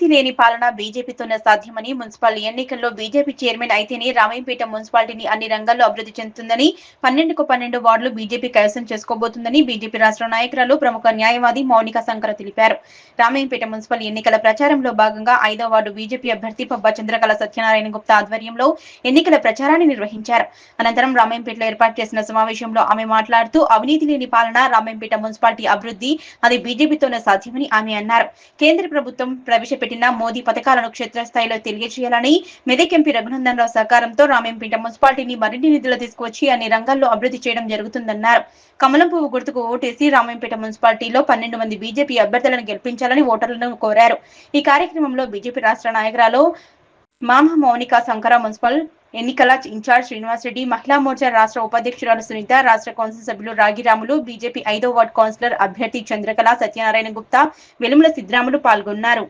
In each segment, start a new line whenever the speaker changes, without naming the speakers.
అవినీతి లేని పాలన బీజేపీతోనే సాధ్యమని మున్సిపల్ ఎన్నికల్లో బీజేపీ చైర్మన్ అయితేనే రామయ్యపేట మున్సిపాలిటీని అన్ని రంగాల్లో అభివృద్ధి చెందుతుందని పన్నెండుకు పన్నెండు వార్డులు బీజేపీ కైవసం చేసుకోబోతుందని బీజేపీ రాష్ట్ర నాయకురాలు ప్రముఖ న్యాయవాది మౌనిక శంకర తెలిపారు. రామయ్యపేట మున్సిపల్ ఎన్నికల ప్రచారంలో భాగంగా ఐదో వార్డు బీజేపీ అభ్యర్థి పబ్బా చంద్రకళ సత్యనారాయణ గుప్తా ఆధ్వర్యంలో ఎన్నికల ప్రచారాన్ని నిర్వహించారు. అనంతరం రామయ్యపేటలో ఏర్పాటు చేసిన సమావేశంలో ఆమె మాట్లాడుతూ అవినీతి లేని పాలన రామయ్యపేట మున్సిపాలిటీ అభివృద్ధి అది బీజేపీతోనే సాధ్యమని ఆమె అన్నారు. కేంద్ర ప్రభుత్వం ప్రవేశపెట్టిన మోదీ పథకాలను క్షేత్రస్థాయిలో తెలియజేయాలని మెదక్ ఎంపీ రఘునందన్ రావు సహకారంతో రామేంపేట మున్సిపాలిటీని మరిన్ని నిధులు తీసుకువచ్చి అన్ని రంగాల్లో అభివృద్ధి చేయడం జరుగుతుందన్నారు. కమలం పువ్వు గుర్తుకు ఓటేసి రామేంపేట మున్సిపాలిటీలో పన్నెండు మంది బీజేపీ అభ్యర్థులను గెలిపించాలని ఓటర్లను కోరారు. ఈ కార్యక్రమంలో బీజేపీ రాష్ట్ర నాయకురాలు మామ మౌనిక శంకర మున్సిపల్ ఎన్నికల ఇన్ఛార్జ్ శ్రీనివాస్ రెడ్డి మహిళా మోర్చా రాష్ట్ర ఉపాధ్యక్షురాలు సునీత రాష్ట్ర కౌన్సిల్ సభ్యులు రాగిరాములు బీజేపీ ఐదో వార్డ్ కౌన్సిలర్ అభ్యర్థి చంద్రకళ సత్యనారాయణ గుప్తా వెలుముల సిద్ధరాములు పాల్గొన్నారు.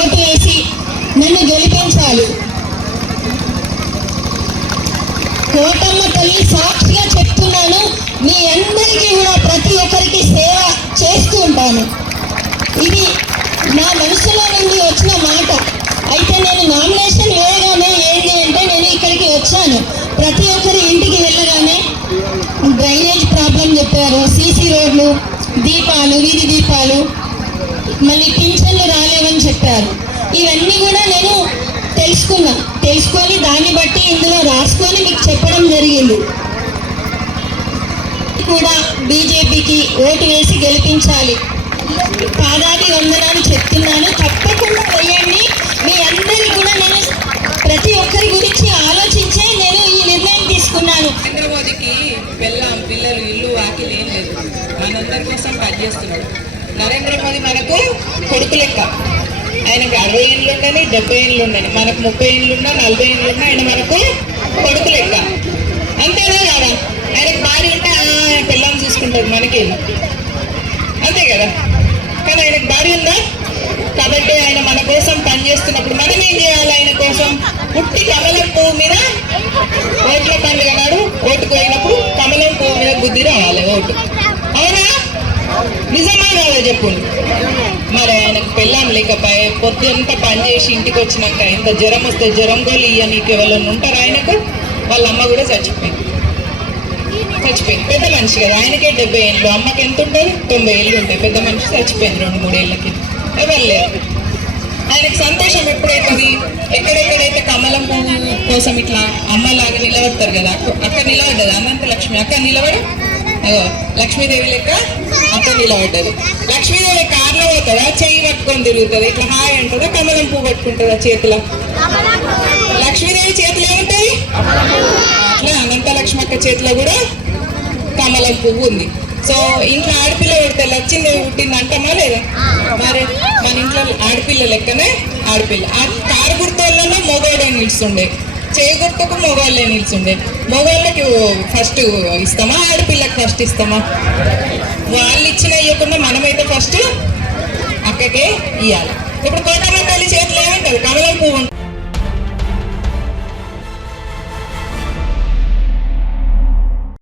ఓటు కోటమ్మ తల్లి సాక్షిగా చెప్తున్నాను మీ అందరికీ కూడా ఇక్కడికి ప్రతి ఒక్కరి ఇంటికి వెళ్ళగానే డ్రైనేజ్ ప్రాబ్లం చెప్పారు. సీసీ రోడ్లు దీపాలు వీధి దీపాలు మళ్ళీ పింఛన్లు రాలేవని చెప్పారు. ఇవన్నీ కూడా నేను తెలుసుకున్నా. తెలుసుకొని దాన్ని బట్టి ఇందులో రాసుకొని మీకు చెప్పడం జరిగింది. కూడా బీజేపీకి ఓటు వేసి గెలిపించాలి. పాదాది వందనాలు చెప్తున్నాను. తప్పకుండా
ఇల్లు ఏం లేదు. మనందరి కోసం పనిచేస్తున్నాడు నరేంద్ర మోదీ మనకు కొడుకు లెక్క. ఆయనకు అరవై ఏళ్ళు ఉండని డెబ్బై ఏళ్ళు ఉండని మనకు ముప్పై ఏళ్ళు ఉన్నా నలభై ఏళ్ళు ఉన్నా ఆయన మనకు కొడుకు లెక్క. అంతేనా కదా? ఆయనకు భార్య ఉంటే ఆయన పిల్లలు చూసుకుంటాడు మనకి. అంతే కదా? కానీ ఆయనకు భార్య ఉందా? కాబట్టి ఆయన మన కోసం పనిచేస్తున్నప్పుడు మనం ఏం చేయాలి? ఆయన కోసం పుట్టి కమలం పువ్వు మీద ఓట్ల రావాలి అవునా? నిజమా కాదా చెప్పు. మరి ఆయనకు పెళ్ళాం లేక పొద్దుంతా పని చేసి ఇంటికి వచ్చినాక ఇంత జ్వరం వస్తే జ్వరం గోలు ఇయ్య నీకు ఎవరైనా ఉంటారు ఆయనకు? వాళ్ళ అమ్మ కూడా చచ్చిపోయింది. చచ్చిపోయింది. పెద్ద మనిషి కదా. ఆయనకే డెబ్బై ఏళ్ళు. అమ్మకి ఎంత ఉంటుంది? తొంభై ఏళ్ళు ఉంటాయి పెద్ద మనిషి చచ్చిపోయింది రెండు మూడేళ్ళకి ఎవరు లేరు. ఆయనకు సంతోషం ఎప్పుడైతుంది? ఎక్కడెక్కడైతే కమలం పువ్వు కోసం ఇట్లా అమ్మలాగా నిలబడతారు కదా అక్క- అక్క నిలబడ్డది అనంత లక్ష్మి అక్క నిలబడు. లక్ష్మీదేవి లెక్క అక్క నిలబడ్డది లక్ష్మీదేవి కార్లో పోతుందా? చెయ్యి పట్టుకొని తిరుగుతుంది. ఇట్లా హాయ్ అంటుందా? కమలం పువ్వు పట్టుకుంటుందా చేతిలో? లక్ష్మీదేవి చేతిలో ఏముంటాయి అట్లా అనంత లక్ష్మి అక్క చేతిలో కూడా కమలం పువ్వు ఉంది. సో ఇంట్లో ఆడపిల్ల పుడితే లచ్చింది పుట్టింది అంటామా లేదా? మరి మన ఇంట్లో ఆడపిల్ల లెక్కనే ఆడపిల్ల. ఆ కారు గుర్తులలో మొగోడే నిలుస్తుండే. చేయి గుర్తుకు మగవాళ్ళే నిల్చుండే మగవాళ్ళకి ఫస్ట్ ఇస్తామా? ఆడపిల్లకి ఫస్ట్ ఇస్తామా? వాళ్ళు ఇచ్చిన ఇవ్వకుండా మనమైతే ఫస్ట్ అక్కకే ఇవ్వాలి ఇప్పుడు కోటమ్మ తల్లి చేతిలో